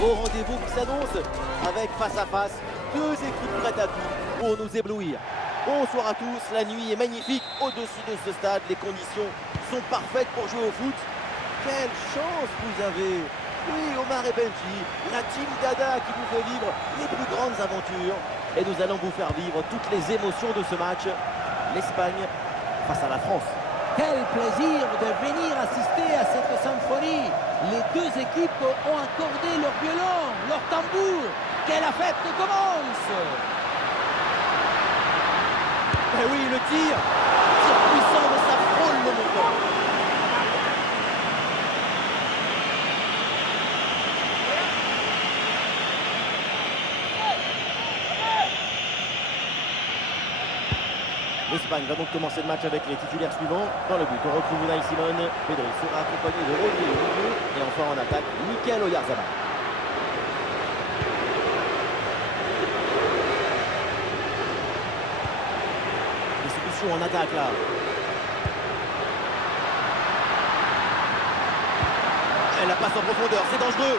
beau rendez-vous qui s'annonce avec face à face deux équipes prêtes à tout pour nous éblouir. Bonsoir à tous, la nuit est magnifique au-dessus de ce stade, les conditions sont parfaites pour jouer au foot. Quelle chance vous avez! Oui, Omar et Benji, la team Dada qui vous fait vivre les plus grandes aventures. Et nous allons vous faire vivre toutes les émotions de ce match. L'Espagne face à la France. Quel plaisir de venir assister à cette symphonie. Les deux équipes ont accordé leur violon, leur tambour. Que la fête commence! Et oui, le tir puissant de sa frôle le montant. L'Espagne va donc commencer le match avec les titulaires suivants. Dans le but, on retrouve Unai Simon. Pedri sera accompagné de Rodri au milieu. Et enfin en attaque, Mikel Oyarzabal. Distribution en attaque là. Elle la passe en profondeur, c'est dangereux.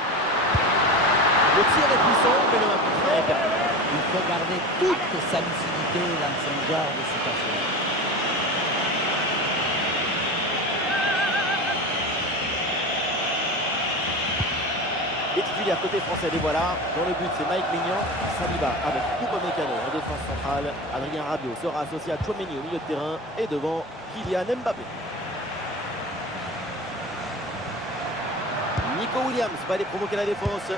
Le tir est puissant, mais le très perdu. Il faut garder toute sa lucidité dans son genre de situation. Les titulaires côté français, les voilà. Dans le but, c'est Mike Maignan, Saliba avec Upamecano en défense centrale. Adrien Rabiot sera associé à Tchouaméni au milieu de terrain. Et devant, Kylian Mbappé. Nico Williams va aller provoquer la défense.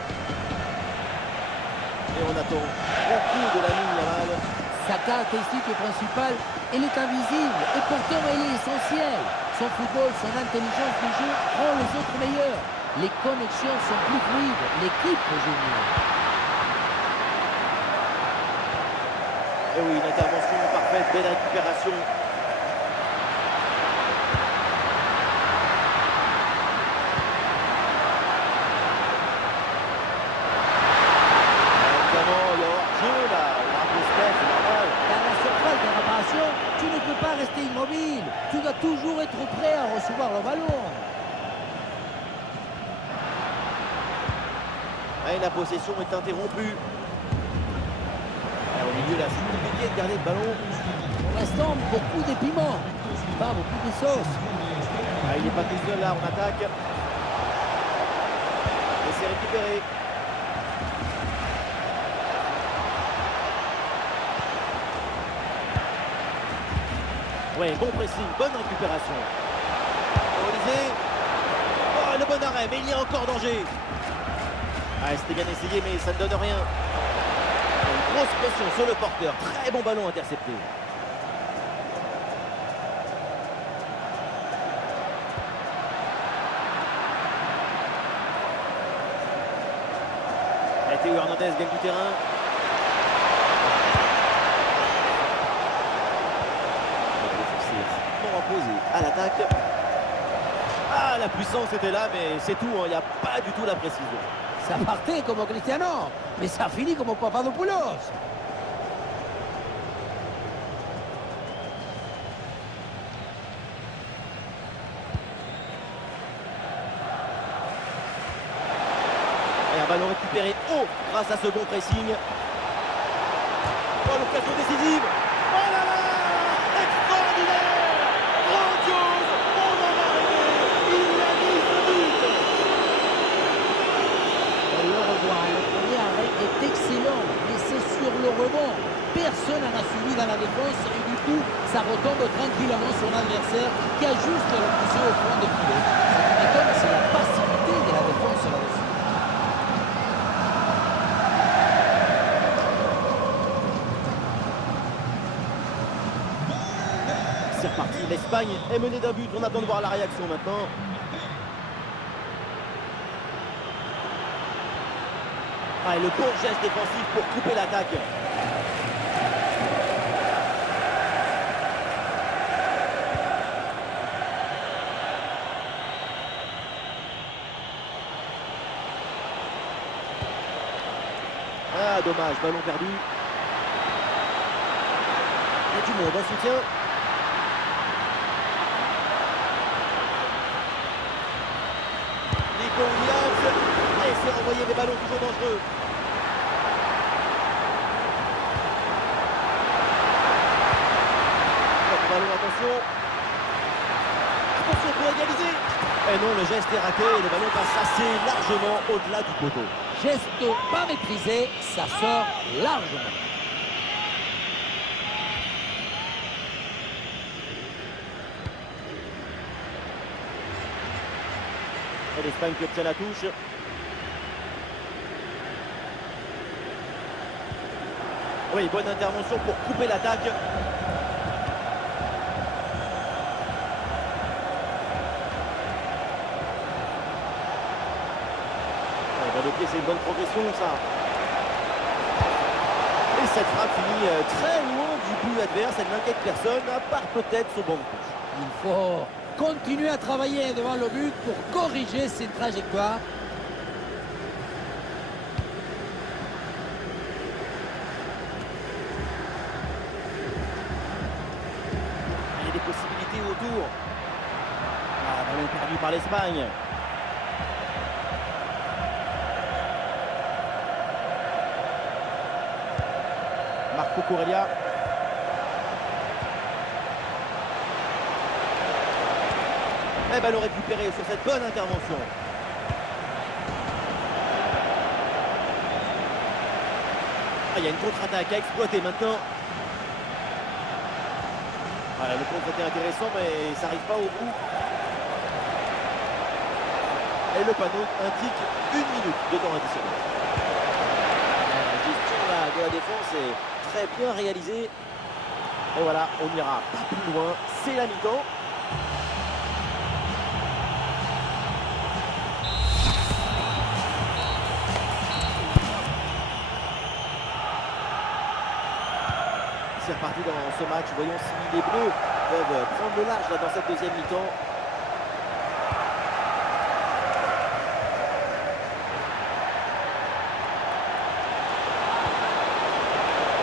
Et on attend beaucoup de la ligne Yamal. Sa caractéristique principale, elle est invisible et pourtant elle est essentielle. Son football, son intelligence de jeu rend les autres meilleurs. Les connexions sont plus fluides, l'équipe joue mieux. Et oui, une intervention parfaite, belle récupération. Tu ne peux pas rester immobile. Tu dois toujours être prêt à recevoir le ballon. Et la possession est interrompue. Et au milieu, là, c'est compliqué de garder le ballon. Pour l'instant, beaucoup de piments, pas beaucoup de sauce. Il n'est pas tout seul là, on attaque. Et c'est récupéré. Ouais, bon pressing, bonne récupération. Olysée. Oh, le bon arrêt, mais il y a encore danger. Ah, c'était bien essayé, mais ça ne donne rien. Une grosse pression sur le porteur. Très bon ballon intercepté. Et Théo Hernandez gagne du terrain. Posé à l'attaque. Ah, la puissance était là, mais c'est tout, il n'y a pas du tout la précision. Ça partait comme Cristiano, mais ça finit comme Papadopoulos. Et un ballon récupéré haut grâce à ce bon pressing. Oh, l'occasion décisive. Oh là là, extraordinaire. Grandiose, on en a rêvé, il a mis ce but. On le revoit, le premier arrêt est excellent, mais c'est sur le rebond. Personne n'en a suivi dans la défense et du coup, ça retombe tranquillement sur l'adversaire qui a juste le poussé au fond de filet. Ce qui m'étonne, c'est la passivité de la défense là-dessus. C'est reparti, l'Espagne est menée d'un but, on attend de voir la réaction maintenant. Ah, et le bon geste défensif pour couper l'attaque. Ah, dommage, ballon perdu. Il y a du monde en soutien. Nico Williams. Et sait renvoyer des ballons toujours dangereux. Ballon, attention. Attention pour égaliser. Et non, le geste est raté et le ballon passe assez largement au-delà du poteau. Geste pas maîtrisé, ça sort largement. Et l'Espagne qui obtient la touche. Oui, bonne intervention pour couper l'attaque. C'est une bonne progression ça. Et cette frappe finit très loin du but adverse. Elle n'inquiète personne, à part peut-être son banc de touche. Il faut continuer à travailler devant le but pour corriger ses trajectoires. Il y a des possibilités autour. Ah, ballon perdu par l'Espagne. Marco Corellia. Et ballon récupéré sur cette bonne intervention. Ah, il y a une contre-attaque à exploiter maintenant. Voilà, le contre était intéressant, mais ça n'arrive pas au bout. Et le panneau indique 1 minute de temps additionnel. La gestion de la défense est très bien réalisé. Et voilà, on n'ira pas plus loin. C'est la mi-temps. C'est reparti dans ce match. Voyons si les Bleus peuvent prendre le large là, dans cette deuxième mi-temps.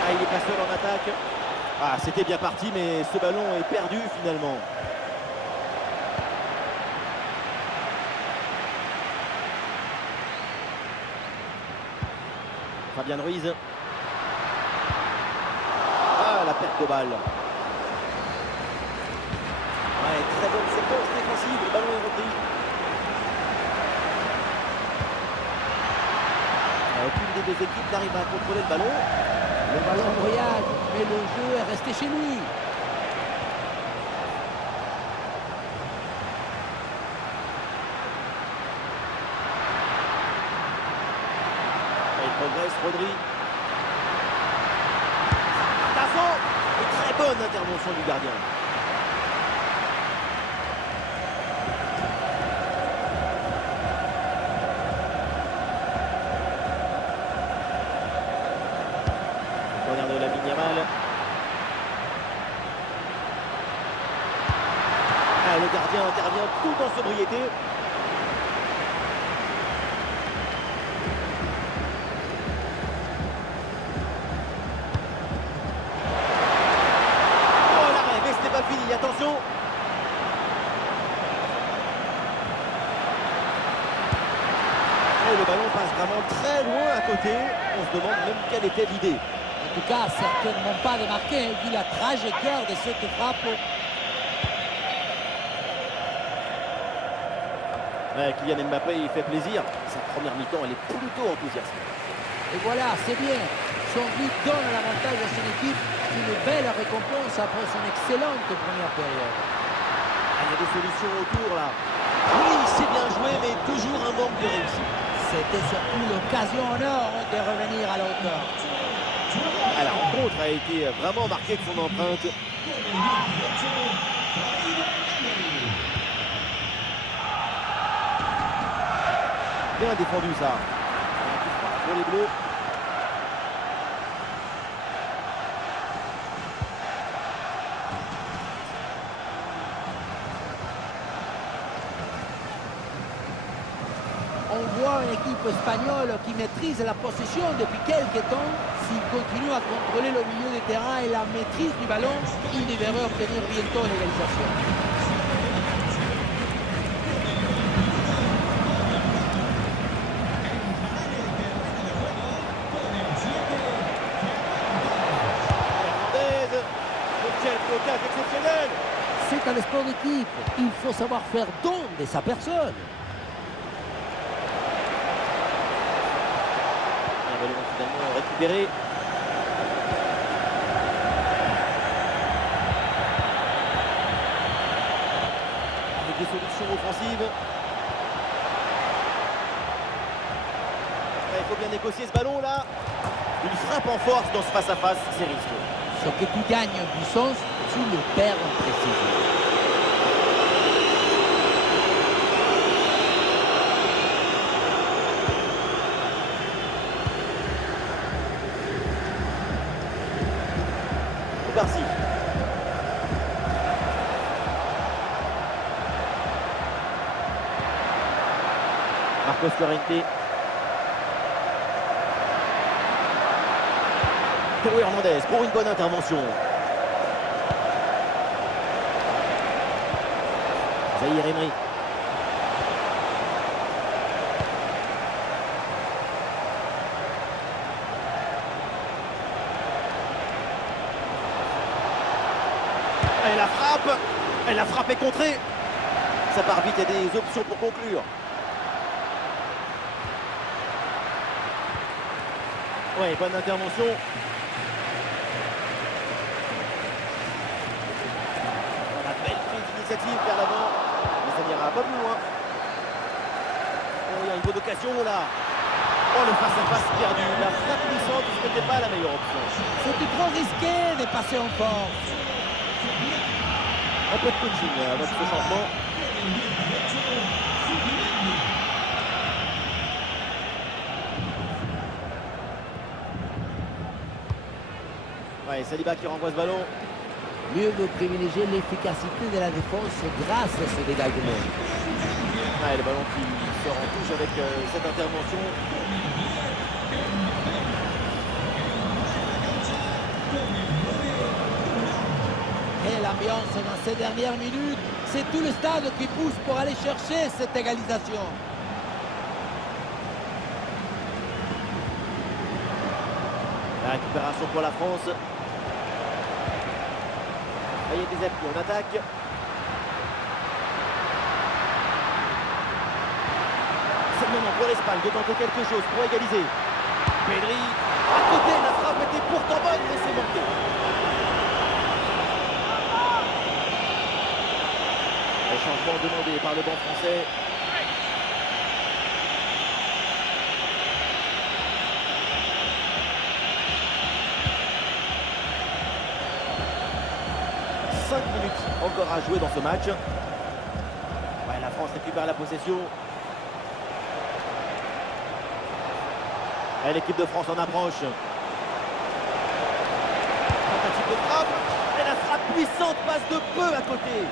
Il est pas seul en attaque. Ah, c'était bien parti, mais ce ballon est perdu finalement. Fabian Ruiz. Ah, la perte de balle. Ouais, très bonne séquence défensive. Le ballon est repris. Aucune des deux équipes n'arrive à contrôler le ballon. Le ballon voyage, mais le jeu est resté chez lui. Il progresse, Rodri. Attention! Une très bonne intervention du gardien. Regardez la ligne Yamal. Ah, le gardien intervient tout en sobriété. Oh, l'arrêt, mais ce n'est pas fini, attention. Et le ballon passe vraiment très loin à côté. On se demande même quelle était l'idée. En tout cas, certainement pas démarqué, vu la trajectoire de cette frappe. Ouais, Kylian Mbappé, il fait plaisir. Sa première mi-temps, elle est plutôt enthousiaste. Et voilà, c'est bien. Son but donne l'avantage à son équipe. Une belle récompense après son excellente première période. Ah, il y a des solutions autour là. Oui, c'est bien joué, mais toujours un manque de réussite. C'était surtout l'occasion en or de revenir à la hauteur. Ah, la rencontre a été vraiment marquée de son empreinte. Bien défendu ça. Pour les Bleus. On voit une équipe espagnole qui maîtrise la possession depuis quelques temps. S'il continue à contrôler le milieu de terrain et la maîtrise du ballon, il devrait obtenir bientôt l'égalisation. dans les sports d'équipe, il faut savoir faire don de sa personne. Un ballon finalement récupéré. Avec des solutions offensives. Il faut bien négocier ce ballon là. Une frappe en force dans ce face-à-face, c'est risqué. Ce que tu gagnes en puissance, tu le perds en précision. Barcy. Marcos Llorente. Théo Hernandez pour une bonne intervention. Zahir Emery. Et la frappe. Et la frappe est contrée. Ça part vite, il y a des options pour conclure. Ouais, bonne intervention. La belle prise d'initiative vers l'avant, mais ça n'ira pas plus loin. Oh, il y a une bonne occasion là. Oh, le face-à-face perdu. La frappe puissante, ce n'était pas la meilleure option. C'était trop risqué de passer en force. Un peu de coaching avec ce changement. Ouais, Saliba qui renvoie ce ballon. Mieux vaut privilégier l'efficacité de la défense grâce à ce dégagement. Ouais, le ballon qui sort en touche avec cette intervention. Et l'ambiance dans ces dernières minutes, c'est tout le stade qui pousse pour aller chercher cette égalisation. La récupération pour la France. Il y a des appuis en attaque. C'est le moment pour l'Espagne de tenter quelque chose pour égaliser. Pedri, à côté, la frappe était pourtant bonne, mais c'est manqué. Les changements demandés par le banc français. Encore à jouer dans ce match. Ouais, la France récupère la possession. L'équipe de France en approche. Tentative de frappe. Et la frappe puissante passe de peu à côté.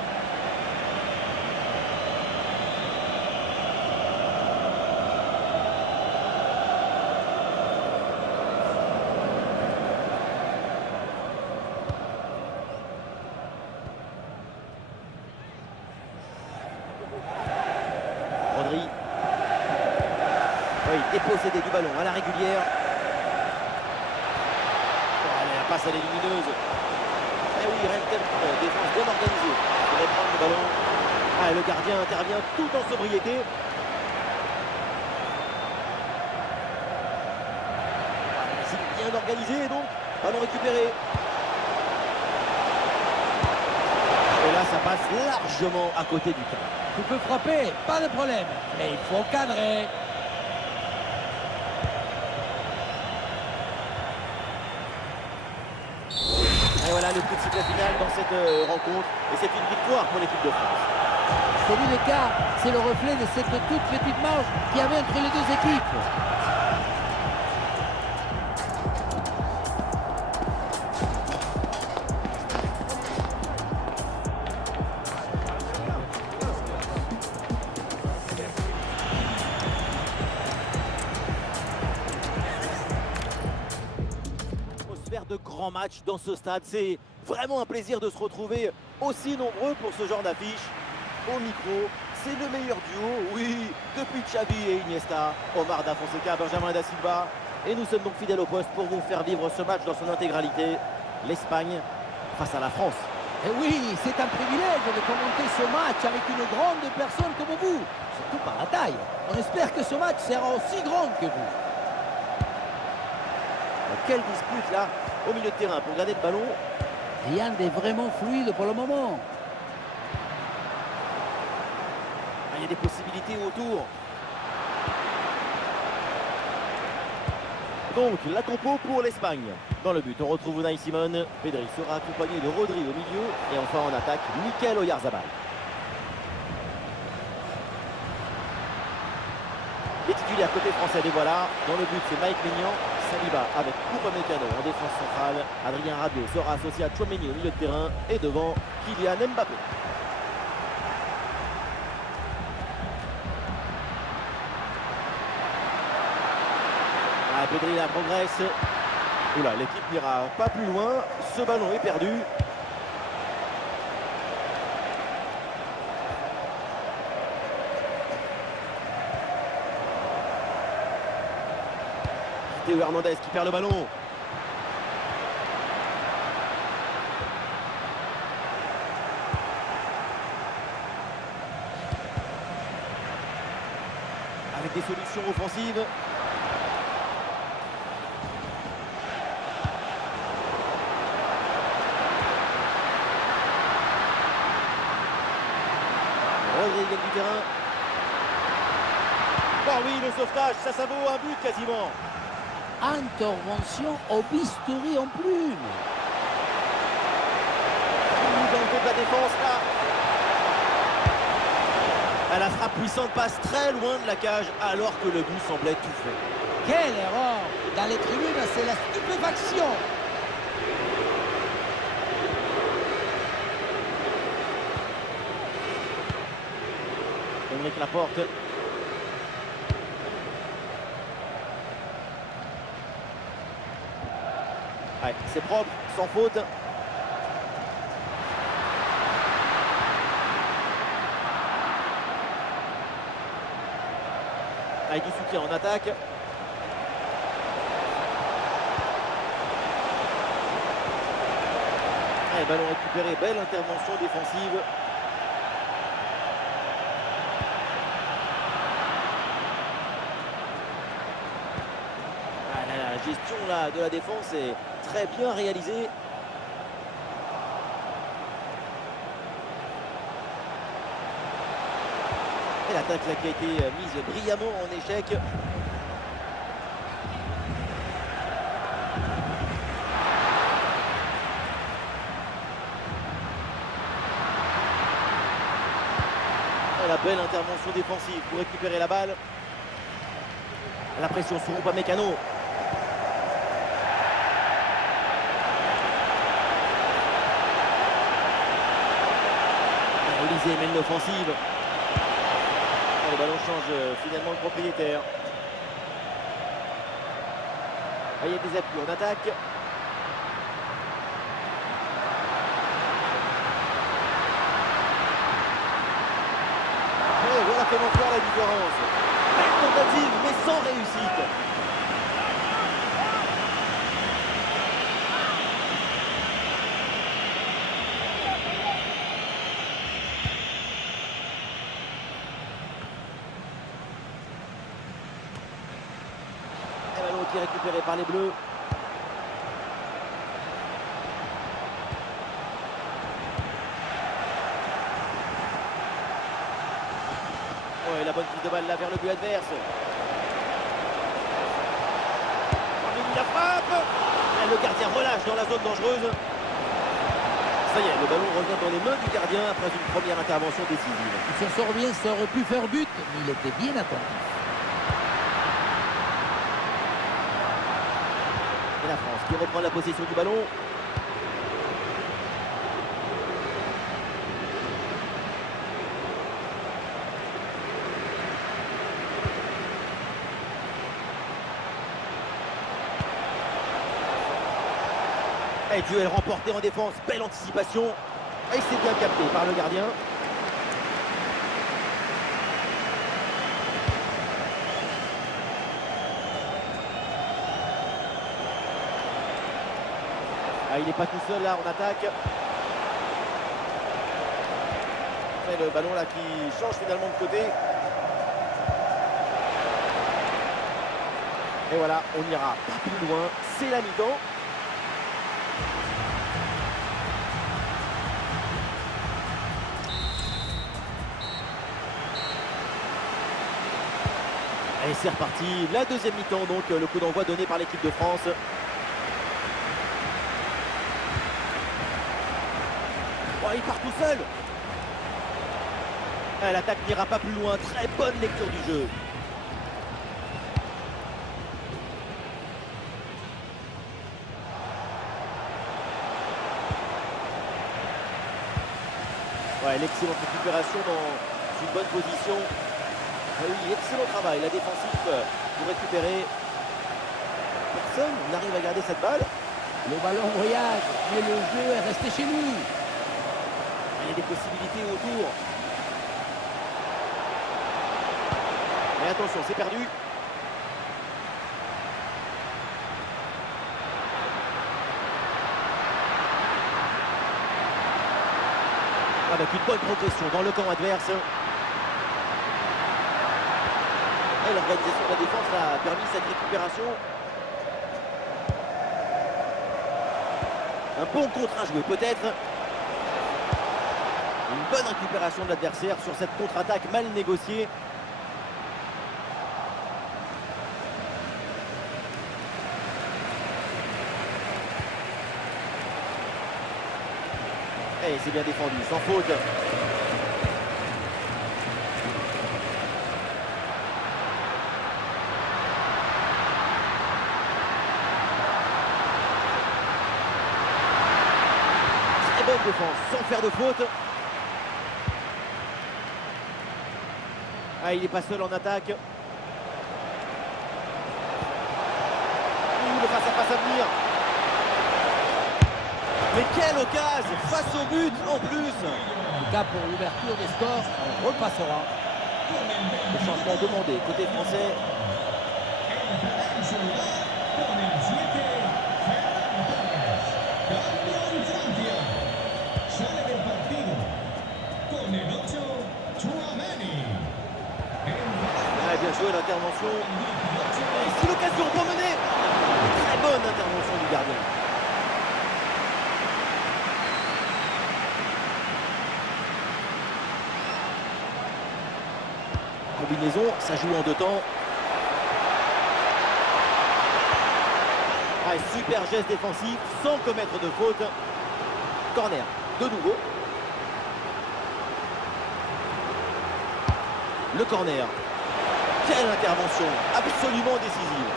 Rodri. Oui, dépossédé du ballon à la régulière. Oh, allez, la passe elle est lumineuse. Et oui, Rentel, défense bien organisée. Il va prendre le ballon. Ah, le gardien intervient tout en sobriété. C'est bien organisé et donc ballon récupéré. Et là, ça passe largement à côté du cadre. Tu peux frapper, pas de problème, mais il faut cadrer. Et voilà le coup de sifflet final dans cette rencontre. Et c'est une victoire pour l'équipe de France. Celui de cas, c'est le reflet de cette toute petite marge qu'il y avait entre les deux équipes. De grands matchs dans ce stade, c'est vraiment un plaisir de se retrouver aussi nombreux pour ce genre d'affiche. Au micro, c'est le meilleur duo, oui, depuis Xavi et Iniesta, Omar Da Fonseca, Benjamin Da Silva, et nous sommes donc fidèles au poste pour vous faire vivre ce match dans son intégralité. L'Espagne face à la France. Et oui, c'est un privilège de commenter ce match avec une grande personne comme vous, surtout par la taille. On espère que ce match sera aussi grand que vous. Quelle dispute là au milieu de terrain pour garder le ballon. Rien n'est vraiment fluide pour le moment. Il y a des possibilités autour. Donc la compo pour l'Espagne. Dans le but, on retrouve Unai Simon. Pedri sera accompagné de Rodri au milieu. Et enfin en attaque, Mikel Oyarzabal. Les titulaires côté français, les voilà. Dans le but, c'est Mike Maignan. Saliba avec Upamecano en défense centrale. Adrien Rabiot sera associé à Tchouaméni au milieu de terrain. Et devant, Kylian Mbappé. Pedri la progresse. Oula, l'équipe n'ira pas plus loin. Ce ballon est perdu. Théo Hernandez qui perd le ballon. Avec des solutions offensives. Rodri gagne du terrain. Oh oui, le sauvetage, ça vaut un but quasiment. Intervention au bistouri en plume. Dans le dos de la défense là. La frappe puissante passe très loin de la cage alors que le but semblait tout fait. Quelle erreur! Dans les tribunes, c'est la stupéfaction. Aymeric Laporte. Ouais, c'est propre, sans faute. Avec du soutien en attaque. Allez, ballon récupéré, belle intervention défensive. La gestion là, de la défense est très bien réalisée. Et l'attaque là qui a été mise brillamment en échec. Et la belle intervention défensive pour récupérer la balle. La pression sur Upamecano. Olysée mène l'offensive. Le ballon change finalement le propriétaire. Il y a des appuis en attaque. Et voilà comment faire la différence. Belle tentative mais sans réussite. Qui est récupéré par les Bleus. Ouais, la bonne prise de balle là vers le but adverse. La frappe. Et le gardien relâche dans la zone dangereuse. Ça y est, le ballon revient dans les mains du gardien après une première intervention décisive. Il s'en sort bien, ça aurait pu faire but, mais il était bien attentif. Et la France qui reprend la possession du ballon. Et duel remporté en défense, belle anticipation. Et c'est bien capté par le gardien. Il n'est pas tout seul là en attaque. Et le ballon là qui change finalement de côté. Et voilà, on n'ira pas plus loin. C'est la mi-temps. Et c'est reparti, la deuxième mi-temps, donc le coup d'envoi donné par l'équipe de France. Oh, il part tout seul. L'attaque n'ira pas plus loin, très bonne lecture du jeu. Ouais, l'excellente récupération dans une bonne position. Ah oui, excellent travail, la défensive pour récupérer. Personne n'arrive à garder cette balle. Le ballon voyage, mais le jeu est resté chez lui. Il y a des possibilités autour. Mais attention, c'est perdu. Avec une bonne progression dans le camp adverse. Et l'organisation de la défense a permis cette récupération. Un bon contre à jouer peut-être. Une bonne récupération de l'adversaire sur cette contre-attaque mal négociée. Et c'est bien défendu, sans faute. Très bonne défense, sans faire de faute. Ah, il n'est pas seul en attaque. Le face-à-face à venir. Mais quelle occasion face au but en plus. En tout cas, pour l'ouverture des scores, on repassera. Le changement demandé côté français. Ah, bien joué l'intervention. C'est l'occasion pour mener. Très bonne intervention du gardien. Combinaison, ça joue en deux temps. Ah, super geste défensif sans commettre de faute. Corner de nouveau. Le corner. Quelle intervention absolument décisive.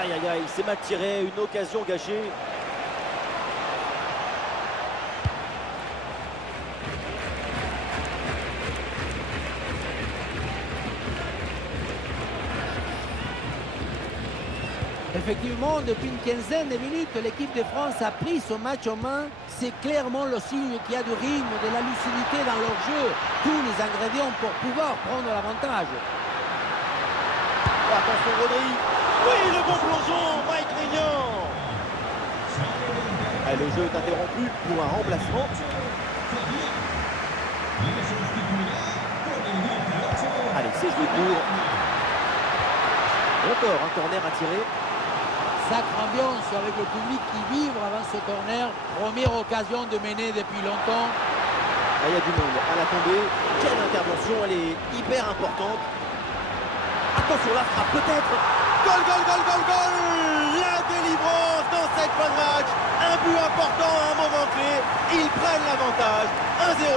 Aïe aïe aïe, c'est mal tiré, une occasion gâchée. Effectivement, depuis une quinzaine de minutes, l'équipe de France a pris son match en main. C'est clairement le signe qu'il y a du rythme, de la lucidité dans leur jeu. Tous les ingrédients pour pouvoir prendre l'avantage. Oh, attention Rodri. Oui, le bon plongeon, Mike Maignan. Ah, le jeu est interrompu pour un remplacement. Allez, c'est joué pour. Encore un corner à tirer. Sacre ambiance avec le public qui vibre avant ce corner. Première occasion de mener depuis longtemps. Ah, il y a du monde à la tombée. Quelle intervention, elle est hyper importante. Attention, la frappe peut-être. Goal, goal, goal, goal, goal. La délivrance dans cette fin de match. Un but important à un moment clé. Ils prennent l'avantage. 1-0.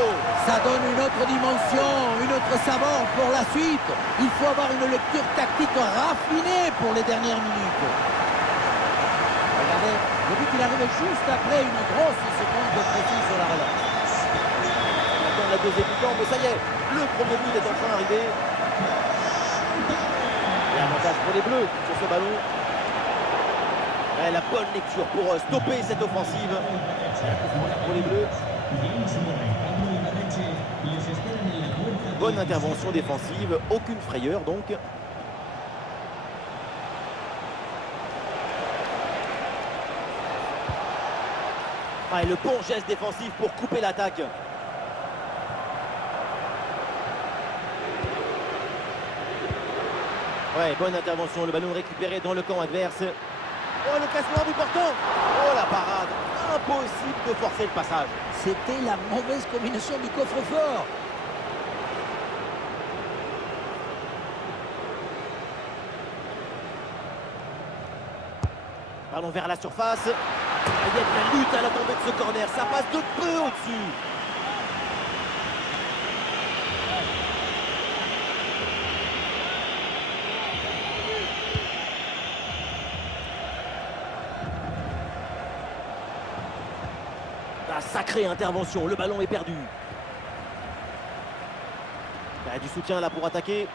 Ça donne une autre dimension, une autre saveur pour la suite. Il faut avoir une lecture tactique raffinée pour les dernières minutes. Regardez, le but il arrive juste après une grosse seconde de pression sur la relance. On attend la deuxième mi-temps, mais ça y est, le premier but est enfin arrivé. Et avantage pour les Bleus sur ce ballon. Et la bonne lecture pour stopper cette offensive. Pour les Bleus. Bonne intervention défensive, aucune frayeur donc. Ah, et le bon geste défensif pour couper l'attaque. Ouais, bonne intervention, le ballon récupéré dans le camp adverse. Oh, l'occasion à bout portant. Oh, la parade. Impossible de forcer le passage. C'était la mauvaise combinaison du coffre-fort. Ballon vers la surface. Il y a de la lutte à la tombée de ce corner. Ça passe de peu au-dessus. La sacrée intervention. Le ballon est perdu. Il y a du soutien là pour attaquer.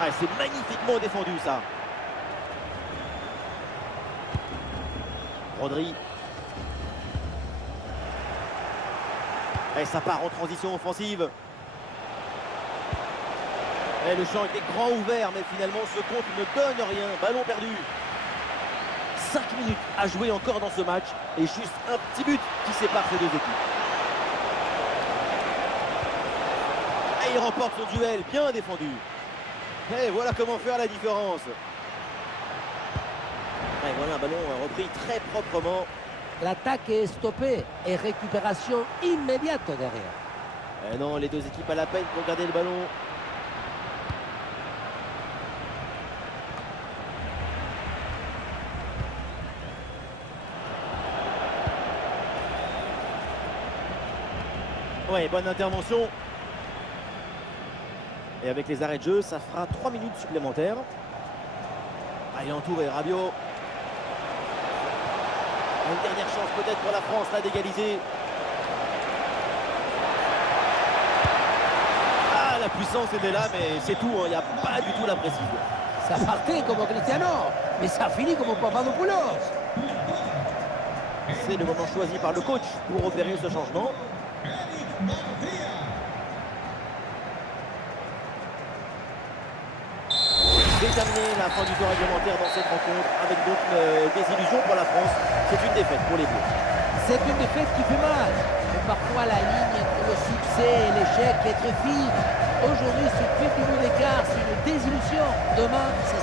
Ah, c'est magnifiquement défendu ça. Rodri. Et ça part en transition offensive. Et le champ était grand ouvert, mais finalement ce compte ne donne rien. Ballon perdu. 5 minutes à jouer encore dans ce match. Et juste un petit but qui sépare ces deux équipes. Et il remporte son duel, bien défendu. Et voilà comment faire la différence. Et voilà un ballon repris très proprement. L'attaque est stoppée et récupération immédiate derrière. Et non, les deux équipes à la peine pour garder le ballon. Ouais, bonne intervention. Et avec les arrêts de jeu, ça fera 3 minutes supplémentaires. Ah, il est entouré, Rabiot. Une dernière chance peut-être pour la France là d'égaliser. Ah, la puissance était là, mais c'est tout, il n'y a pas du tout la précision. Ça partait comme Cristiano, mais ça finit comme Papadopoulos. C'est le moment choisi par le coach pour opérer ce changement. C'est terminé la fin du temps réglementaire dans cette rencontre avec donc des illusions pour la France. C'est une défaite pour les Bleus. C'est une défaite qui fait mal. Mais parfois la ligne entre le succès et l'échec est très fine. Aujourd'hui, ce petit bout d'écart, c'est une désillusion. Demain,